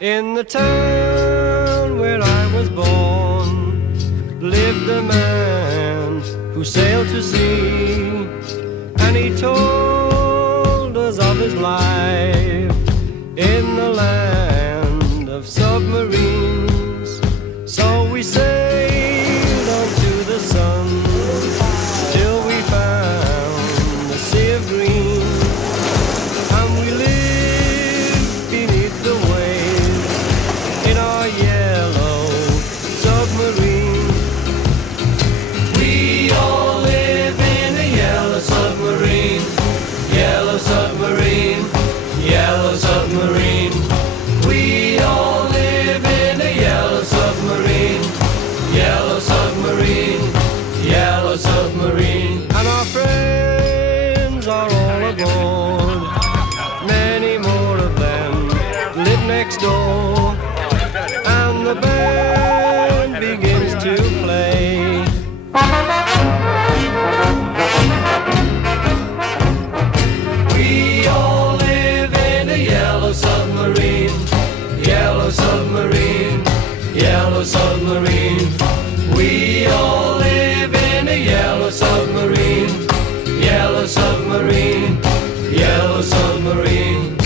In the town where I was born lived a man who sailed to sea, and he told us of his life in the land of submarines. So we sailed on to the sun till we found the sea of green, and we lived beneath the waves in our yellow submarine. We all live in a yellow submarine, yellow submarine, yellow submarine. We all live in a yellow submarine, yellow submarine, yellow submarine. And our friends are all aboard, many more of them live next door, and the band begins to play. We all live in a yellow submarine, yellow submarine, yellow submarine. We all live in a yellow submarine, yellow submarine, yellow submarine.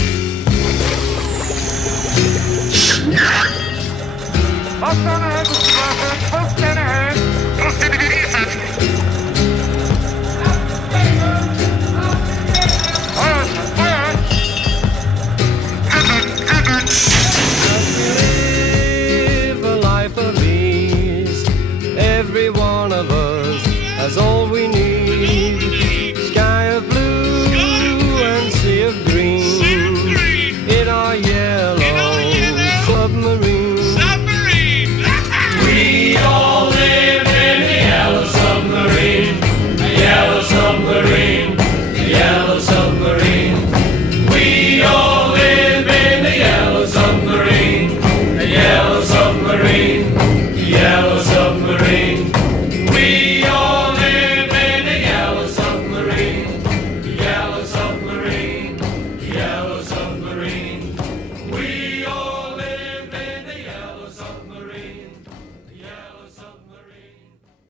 Live a life of ease. Every one of us has all we need.